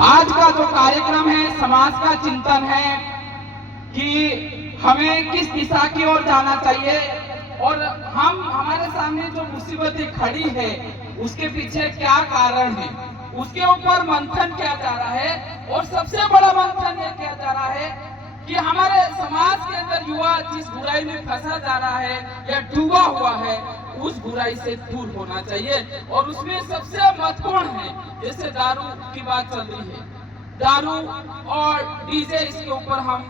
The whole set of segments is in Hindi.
आज का जो कार्यक्रम है समाज का चिंतन है कि हमें किस दिशा की ओर जाना चाहिए और हमारे सामने जो मुसीबतें खड़ी है उसके पीछे क्या कारण है, उसके ऊपर मंथन किया जा रहा है। और सबसे बड़ा मंथन ये किया जा रहा है कि हमारे समाज के अंदर युवा जिस बुराई में फंसा जा रहा है या डूबा हुआ है उस बुराई से दूर होना चाहिए। और उसमें सबसे महत्वपूर्ण है, जैसे दारू की बात चल रही है, दारू और डीजे, इसके ऊपर हम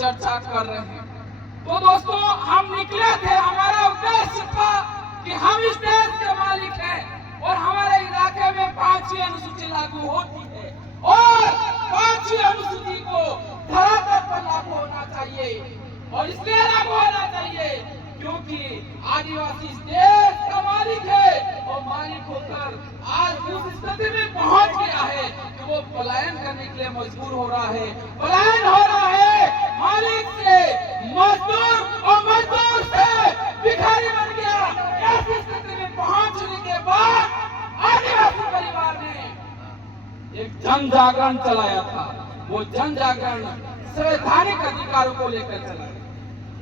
चर्चा कर रहे हैं। तो दोस्तों, हम निकले थे, हमारा उद्देश्य था कि हम इस देश के मालिक हैं और हमारे इलाके में 5वीं अनुसूची लागू होती है और 5वीं अनुसूची को धरातल पर लागू होना चाहिए। और इसलिए लागू होना चाहिए क्योंकि आदिवासी इस देश का मालिक है और मालिक होकर आज उस स्थिति में पहुंच गया है कि वो पलायन करने के लिए मजबूर हो रहा है। पलायन हो रहा है मालिक से मजदूर और मजदूर से भिखारी बन गया। ऐसी स्थिति में पहुंचने के बाद आदिवासी परिवार ने एक जन जागरण चलाया था। वो जन जागरण संवैधानिक अधिकारों को लेकर चलाया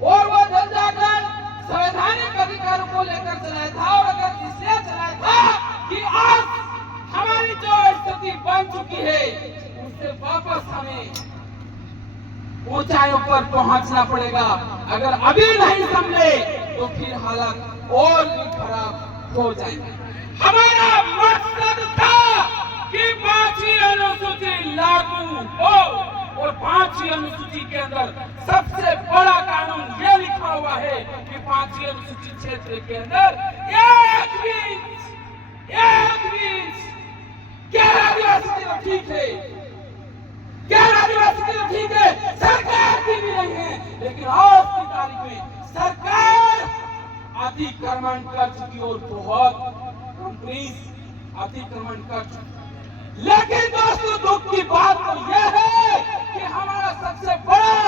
और वो जन जागरण संवैधानिक अधिकारों को लेकर चलाया था। और अगर इसलिए चलाया था कि आज हमारी जो स्थिति बन चुकी है उससे वापस हमें ऊंचाइयों पर पहुंचना पड़ेगा। अगर अभी नहीं संभले तो फिर हालात और भी खराब हो जाएंगे। हमारा मकसद था कि 5वीं अनुसूची लागू हो और 5वीं अनुसूची के अंदर सबसे बड़ा कानून यह लिखा हुआ है कि 5वीं अनुसूची क्षेत्र के अंदर एक बीच गैर आदिवासी के लिए ठीक है, गैर आदिवासी के लिए ठीक है, सरकार की भी नहीं है। लेकिन आज की तारीख में सरकार अतिक्रमण कर चुकी और बहुत कंपनीज अतिक्रमण कर चुकी। लेकिन दोस्तों, दुख की बात तो यह है कि हमारा सबसे बड़ा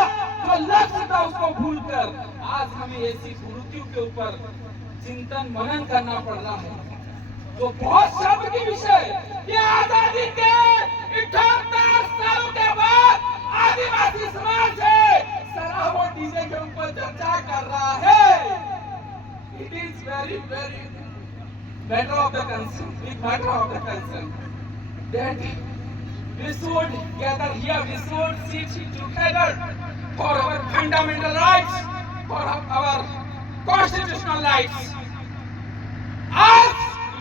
जो लक्ष्य था उसको भूलकर आज हमें ऐसी कुरीतियों के ऊपर चिंतन मनन करना पड़ रहा है जो बहुत शर्म की विषय कि आजादी के 78 सालों के बाद आदिवासी समाज है शराब और डीजे के ऊपर चर्चा कर रहा है। It is very matter of the concern, big matter of the concern that we should gather here, we should sit together for our fundamental rights, for our constitutional rights. आज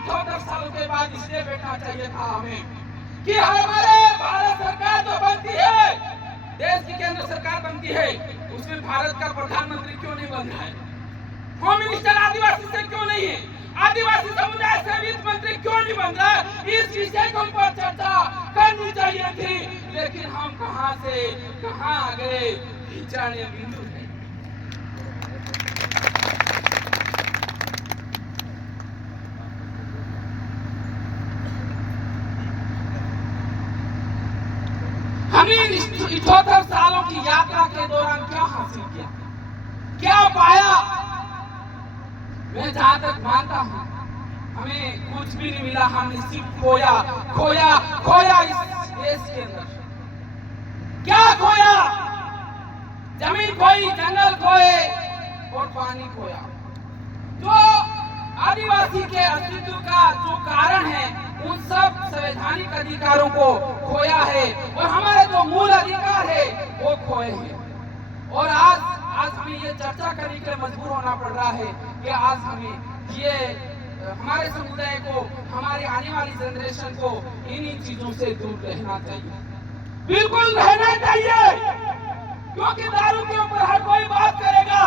78 सालों के बाद इसलिए बैठना चाहिए था हमें कि हमारे भारत सरकार जो बनती है, देश की केंद्र सरकार बनती है, उसमें भारत का प्रधानमंत्री क्यों नहीं बन रहा है? होम मिनिस्टर आदिवासी से क्यों नहीं है? आदिवासी समुदाय से वित्त मंत्री क्यों नहीं बन रहा? इस विषय के ऊपर चर्चा करनी चाहिए थी, लेकिन हम कहां से कहां आ गए, विचारणीय बिंदु है। हमने 78 सालों की यात्रा के दौरान क्या हासिल किया, क्या पाया? मैं जहां तक मानता हूं हमें कुछ भी नहीं मिला। हमने सिर्फ खोया इस देश के अंदर। क्या खोया? जमीन खोई, जंगल खोए और पानी खोया। जो आदिवासी के अस्तित्व का जो कारण है उन सब संवैधानिक अधिकारों को खोया है और हमारे जो मूल अधिकार है वो खोए हैं। और आज हमें ये चर्चा करने के लिए मजबूर होना पड़ रहा है कि आज हमें ये हमारे समुदाय को, हमारी आने वाली जनरेशन को इन चीजों से दूर रहना चाहिए। बिल्कुल रहना चाहिए, क्योंकि दारू के ऊपर हर कोई बात करेगा।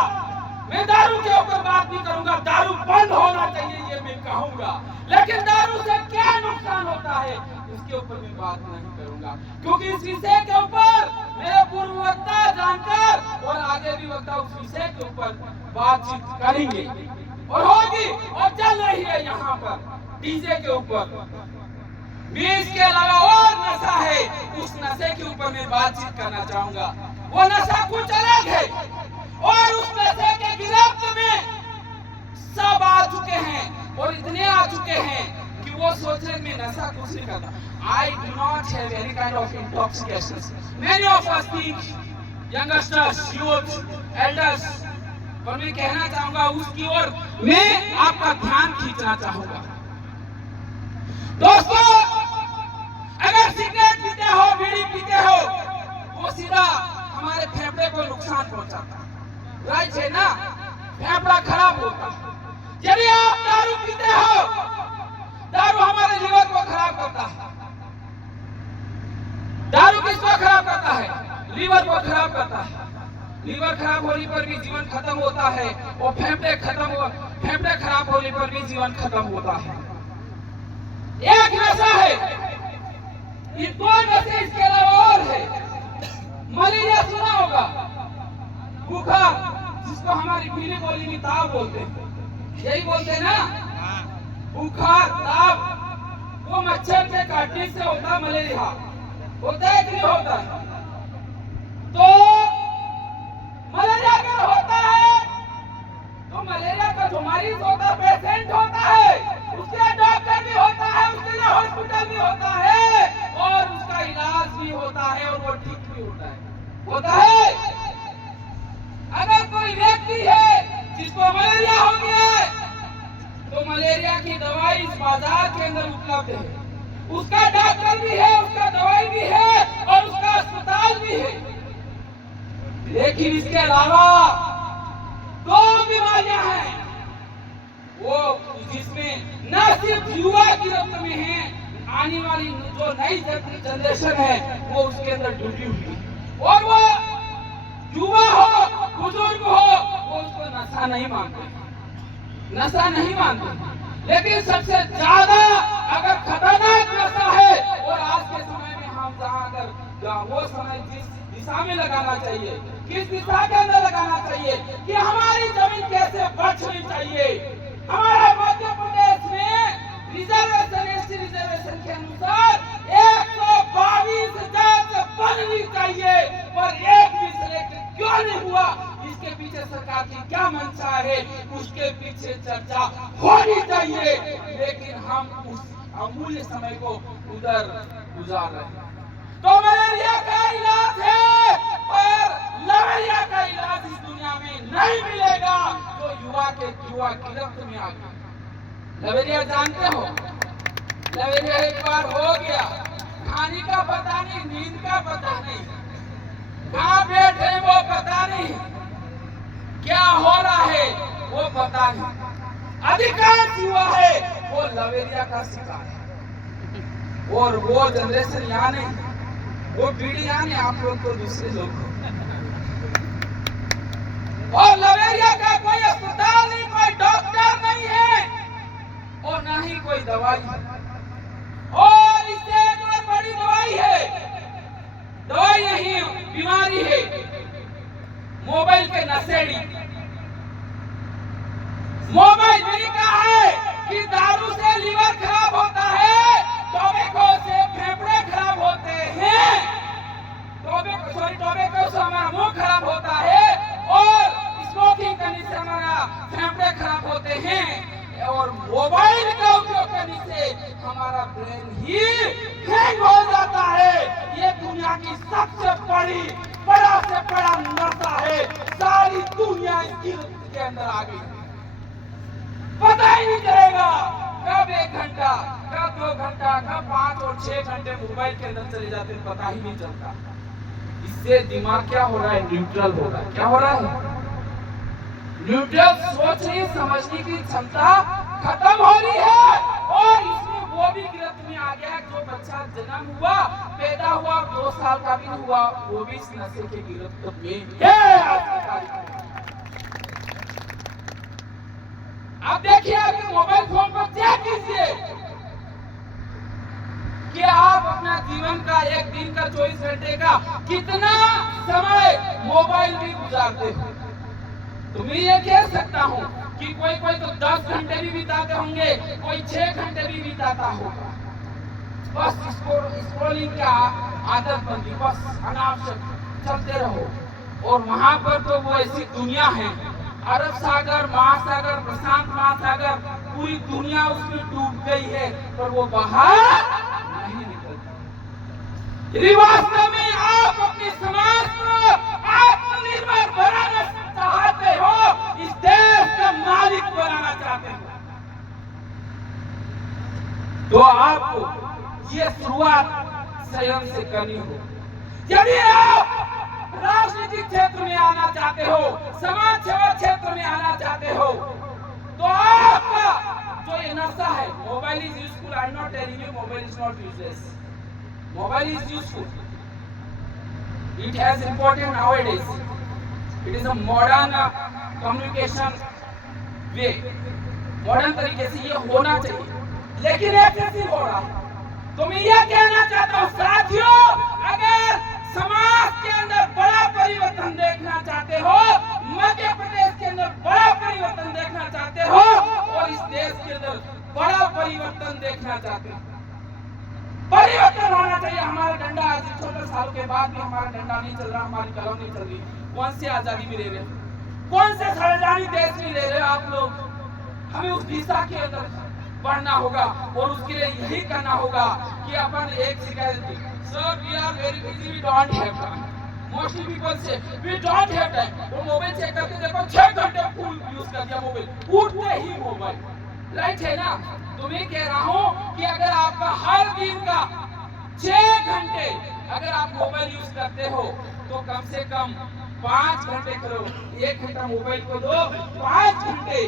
मैं दारू के ऊपर बात नहीं करूंगा, दारू बंद होना चाहिए ये मैं कहूंगा, लेकिन दारू से क्या नुकसान होता है उसके ऊपर मैं बात नहीं करूंगा, क्योंकि इस विषय के ऊपर मेरे पूर्व वक्ता जानकर और आगे भी वक्ता उस विषय के ऊपर बातचीत करेंगे और होगी और चल रही है। यहाँ पर डीजे के ऊपर भी इसके अलावा और नशा है, उस नशे के ऊपर मैं बातचीत करना चाहूंगा। वो नशा कुछ अलग है और उस नशे के गिरफ्त में सब आ चुके हैं और इतने आ चुके हैं कि वो सोच रहे मैं नशा कुछ नहीं करता। I do not have any kind of intoxications. Many of us think, youngsters, youth, elders, पर मैं कहना चाहूंगा उसकी ओर मैं आपका ध्यान खींचना चाहूंगा। दोस्तों, अगर सिगरेट पीते हो, बीड़ी पीते हो, वो सीधा हमारे फेफड़े को नुकसान पहुंचाता है, राइट है ना? फेफड़ा खराब होता है। यदि आप दारू पीते हो, दारू हमारे लीवर को खराब करता है। दारू किसको खराब करता है? लीवर को खराब करता है। लीवर खराब होने पर भी जीवन खत्म होता है और फेफड़े खराब होने पर भी जीवन खत्म होता है। एक नशा है, ये दो नशे इसके अलावा और है। मलेरिया सुना होगा, बुखार, जिसको हमारी पीली बोली में ताव बोलते हैं, यही बोलते हैं ना? बुखार, ताव, वो मच्छर के काटने से होता मलेरिया, होता है कि नहीं होता है? तो मलेरिया अगर होता है तो मलेरिया का जो मरीज होता है, पेशेंट होता है, उसके लिए डॉक्टर भी होता है, उसके लिए हॉस्पिटल भी होता है और उसका इलाज भी होता है और वो ठीक भी होता है। अगर कोई व्यक्ति है जिसको मलेरिया हो गया है तो मलेरिया की दवाई इस बाजार के अंदर उपलब्ध है, उसका डॉक्टर भी है, उसका दवाई भी है और उसका अस्पताल भी है। लेकिन इसके अलावा दो बीमारियां हैं वो जिसमें न सिर्फ युवा गिरफ्त में है, आने वाली जो नई जनरेशन है वो उसके अंदर डूबी हुई है और वो युवा हो, बुजुर्ग हो, वो उसको नशा नहीं मानते। लेकिन सबसे ज्यादा अगर खतरनाक नशा है और आज के समय में हम जहाँ अगर वो समय जिस दिशा में लगाना चाहिए, किस दिशा के अंदर लगाना चाहिए कि हमारी जमीन कैसे बचनी चाहिए। हमारे मध्य प्रदेश में रिजर्वेशन, एसटी रिजर्वेशन के अनुसार 122 जात बननी चाहिए, पर एक भी सिलेक्ट क्यों नहीं हुआ? इसके पीछे सरकार की क्या मंशा है, उसके पीछे चर्चा होनी चाहिए। लेकिन हम उस अमूल्य समय को उधर गुजार रहे हैं। तो मलेरिया का इलाज है, पर लवेरिया का इलाज इस दुनिया में नहीं मिलेगा जो युवा गिरफ्त में आ गया। लवेरिया जानते हो? लवेरिया एक बार हो गया, खाने का पता नहीं, नींद का पता नहीं, कहाँ बैठे वो पता नहीं, क्या हो रहा है वो पता नहीं। अधिकांश युवा है वो लवेरिया का शिकार है और वो जनरेशन यहाँ नहीं, वो पीढ़ी यहाँ नहीं, आप लोग तो दूसरे लोग। और लवेरिया का कोई अस्पताल नहीं, कोई डॉक्टर नहीं है और ना ही कोई दवाई है। और इससे एक और बड़ी दवाई है, दवाई नहीं बीमारी है, मोबाइल के नशेड़ी। मोबाइल मैंने कहा है कि दारू से लीवर खराब होता है, टोबैको से फेफड़े खराब होते हैं, टोबैको से हमारा मुंह खराब होता है और स्मोकिंग करने से हमारा फेफड़े खराब होते हैं और मोबाइल का उपयोग करने से हमारा ब्रेन ही हैंग हो जाता है। ये दुनिया की सबसे बड़ा से बड़ा नशा है, सारी दुनिया इसकी के अंदर आ गई, पता ही नहीं चलेगा कब 1 घंटा, कब 2 घंटा, कब 5 और 6 घंटे मोबाइल के अंदर चले जाते हैं, पता ही नहीं चलता। इससे दिमाग क्या हो रहा है? न्यूट्रल हो रहा है। क्या हो रहा है? न्यूट्रल सोचने समझने की क्षमता खत्म हो रही है और इसमें वो भी गिरफ्त में आ गया जो बच्चा जन्म हुआ, पैदा हुआ, 2 साल का भी नहीं हुआ, वो भी इस नशे के गिरफ्त में है। आप देखिए, आपके मोबाइल फोन पर चेक कीजिए कि आप अपना जीवन का एक दिन का 24 घंटे का कितना समय मोबाइल में गुजारते हो। तो मैं ये कह सकता हूँ कि कोई तो 10 घंटे भी बिताते होंगे, कोई 6 घंटे भी बिताता होगा। बस स्क्रॉलिंग का आदत बन गई, बस अनावश्यक चलते रहो। और वहां पर तो वो ऐसी दुनिया है, अरब सागर, महासागर, प्रशांत महासागर, पूरी दुनिया उसमें डूब गई है, पर वो बाहर नहीं निकल यदि वास्तव में आप अपने समाज को आत्मनिर्भर बनाना चाहते हो, इस देश का मालिक बनाना चाहते हो, तो आपको ये शुरुआत स्वयं से करनी हो। यदि आप राजनीतिक क्षेत्र में आना चाहते हो, समाज सेवा क्षेत्र में आना चाहते हो, तो आपका जो ये नशा है, mobile is useful, I am not telling you mobile is not useless, mobile is useful, it has important nowadays, it is a modern communication way, modern तरीके से ये होना चाहिए, लेकिन ऐसे हो रहा है। तो मैं ये कहना चाहता हूँ साथियों, अगर समाज के अंदर बड़ा परिवर्तन देखना चाहते हो, मध्य प्रदेश के अंदर बड़ा परिवर्तन देखना चाहते हो, और इस देश के अंदर बड़ा परिवर्तन देखना चाहते हो, परिवर्तन होना चाहिए। हमारा डंडा आज 74 साल के बाद भी हमारा डंडा नहीं चल रहा, हमारी कलम नहीं चल रही। कौन सी आजादी में रह रहे, कौन से संवैधानिक देश में रह रहे हो आप लोग? हमें उस दिशा के अंदर बढ़ना होगा, और उसके लिए यही करना होगा कि अपन एक security, sir we are very busy, we don't have time, mostly people say we don't have time. वो मोबाइल चेक करके देखो 6 घंटे फुल यूज कर दिया मोबाइल, उठते ही मोबाइल, राइट है ना? तो मैं कह रहा हूं कि अगर आपका हर दिन का 6 घंटे अगर आप मोबाइल यूज करते हो, तो कम से कम 5 घंटे करो, 1 घंटा मोबाइल को दो, 5 घंटे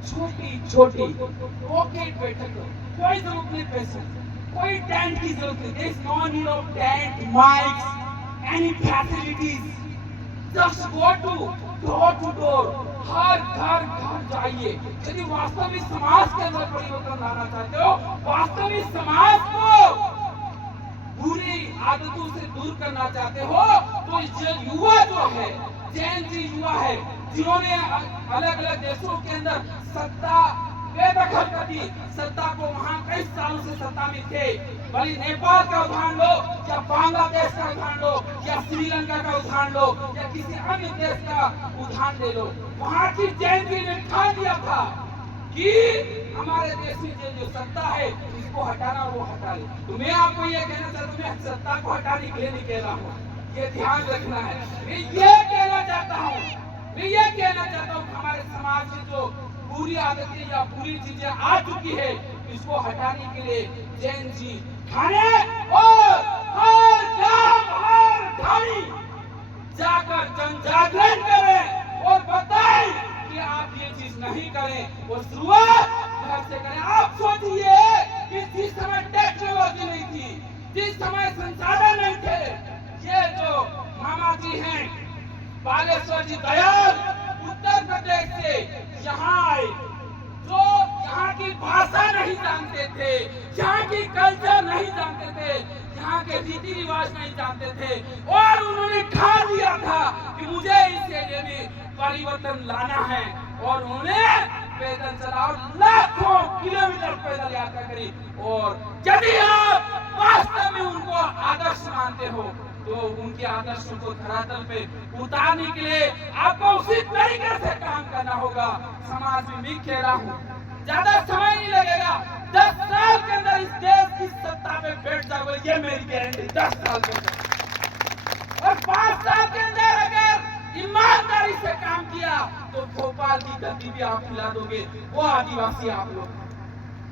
छोटी छोटी पॉकेट बैठक, कोई जरूरत नहीं पैसे, कोई टेंट की जरूरत नहीं, there is no need of tent, mics, any facilities, just go to door, हर घर घर जाइए। यदि वास्तव में समाज के अंदर परिवर्तन लाना चाहते हो, वास्तव में समाज को बुरी आदतों से दूर करना चाहते हो, तो जो युवा जो है, जेन जी युवा है, जिन्होंने अलग अलग देशों के अंदर सत्ता बेदखल कर दी, सत्ता को वहां कई सालों से सत्ता में थे, भले नेपाल का उदाहरण लो, या बांग्लादेश का उदाहरण लो, या श्रीलंका का उदाहरण लो, या किसी अन्य देश का उदाहरण ले लो, वहां की जयंती ने ठान दिया था कि हमारे देश में जो सत्ता है इसको हटाना, वो हटा ले। तो मैं आपको ये कहना चाहता हूँ, मैं सत्ता को हटाने के लिए नहीं कह रहा हूँ, ये ध्यान रखना है। मैं ये कहना चाहता हूँ, हमारे समाज में जो बुरी आदतें या बुरी चीजें आ चुकी है, इसको हटाने के लिए जैन जी थाने और हर गांव हर ढाणी जाकर जन जागरण करें और बताएं कि आप ये चीज नहीं करें, और शुरुआत घर से करें। आप सोचिए कि जिस समय टेक्नोलॉजी नहीं थी, जिस समय संसाधन नहीं थे, ये जो मामा जी हैं बालेश्वर जी दयाल उत्तर प्रदेश से यहाँ आए, जो यहाँ की भाषा नहीं जानते थे, यहाँ की कल्चर नहीं जानते थे, यहाँ के रीति रिवाज नहीं जानते थे, और उन्होंने ठान लिया था कि मुझे इस एरिया में परिवर्तन लाना है, और उन्होंने पैदल चला और लाखों किलोमीटर पैदल यात्रा करी। और यदि आप वास्तव में उनको आदर्श मानते हो, तो उनके आदर्शों को धरातल पे उतारने के लिए आपको उसी तरीके से काम करना होगा। समाज में मैं कह रहा हूँ, ज्यादा समय नहीं लगेगा, 10 साल के अंदर इस देश की सत्ता पे बैठ जाओगे, ये मेरी गारंटी, 10 साल के अंदर। और 5 साल के अंदर अगर ईमानदारी से काम किया, तो भोपाल की गद्दी भी आप हिला दोगे, वो आदिवासी आप लोग।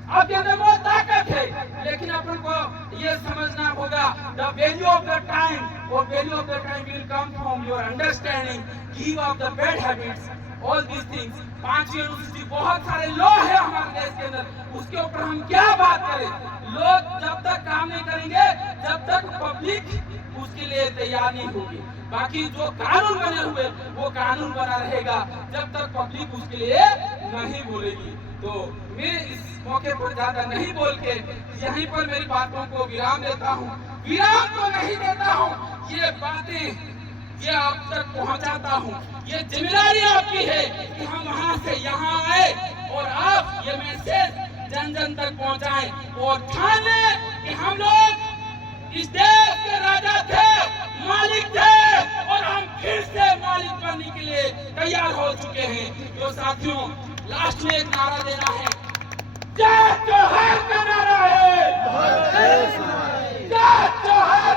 आपके अंदर बहुत ताकत है, लेकिन अपन को ये समझना होगा the value of the time, और value of the time will come from your understanding, give up the bad habits, all these things. 5वीं अनुसूची, बहुत सारे लॉ है हमारे देश के अंदर, उसके ऊपर हम क्या बात करें? लोग जब तक काम नहीं करेंगे, जब तक पब्लिक उसके लिए तैयार नहीं होगी, बाकी जो कानून बने हुए वो कानून बना रहेगा जब तक पब्लिक उसके लिए नहीं बोलेगी। तो मैं इस मौके पर ज्यादा नहीं बोल के यहीं पर मेरी बातों को विराम देता हूँ। विराम तो नहीं देता हूँ, ये बातें ये आप तक पहुँचाता हूँ। ये जिम्मेदारी आपकी है कि हम वहाँ से यहाँ आए और आप ये मैसेज जन जन तक पहुँचाएं, और ध्यान दें कि हम लोग इस देश के राजा थे, मालिक थे, और हम फिर से मालिक बनने के लिए तैयार हो चुके हैं। तो साथियों, लास्ट में एक नारा देना है, जय जोहार का नारा है, जिंदाबाद जोहार